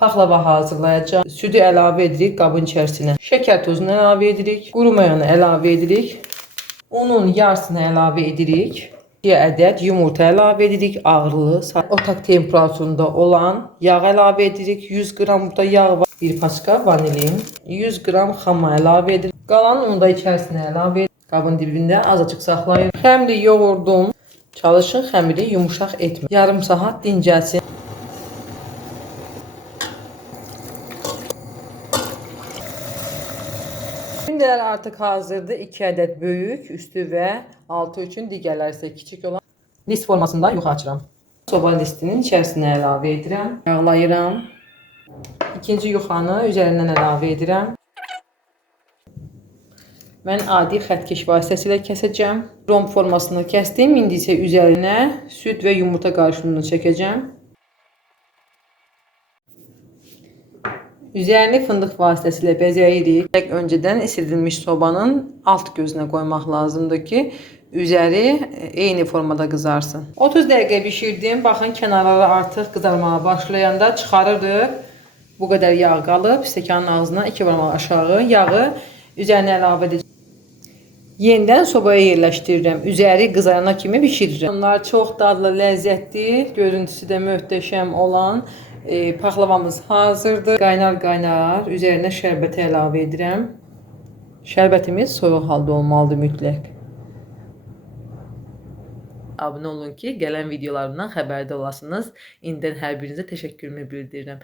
Paxlava hazırlayacağıq. Südü əlavə edirik qabın içərisinə. Şəkər tozunu əlavə edirik. Quru mayanı əlavə edirik. Unun yarısını əlavə edirik. 2 ədəd yumurta əlavə edirik. Ağırlı, otaq temperaturunda olan yağ əlavə edirik. 100 qram burada yağ var. 1 paçka vanilin. 100 qram xama əlavə edirik. Qalan unu da içərisinə əlavə edirik. Qabın dibində azacıq saxlayın. Xəmiri yoğurdum. Çalışın xəmiri yumuşaq etməyin. Yarım saat dincəlsin. Gündələr artıq hazırdır. 2 ədəd böyük, üstü və altı üçün, digərləri isə kiçik olan list formasında yuxu açıram. Soba listinin içərisinə əlavə edirəm. Yağlayıram. İkinci yuxanı üzərindən əlavə edirəm. Mən adi xəttkeş vasitəsilə kəsəcəm. Romb formasını kəsdim. İndi isə üzərinə süd və yumurta qarışımını çəkəcəm. Üzerini fındıq vasitəsilə bəzəyirik. Öncədən isridilmiş sobanın alt gözünə qoymaq lazımdır ki, üzəri eyni formada qızarsın. 30 dəqiqə bişirdim. Baxın, kənarları artıq qızarmağa başlayanda çıxarırıq. Bu qədər yağ qalıb. Stəkanın ağzına 2 barmaq aşağı yağı üzərinə əlavə edəcəm. Yenidən sobaya yerləşdirirəm. Üzəri qızarana kimi bişirirəm. Onlar çox dadlı, ləzzətli, görüntüsü də möhtəşəm olan paxlavamız hazırdır. Qaynar-qaynar üzərinə şərbəti əlavə edirəm. Şərbətimiz soyuq halda olmalıdır mütləq. Abunə olun ki, gələn videolarımdan xəbərdar olasınız. İndən hər birinizə təşəkkürümü bildirirəm.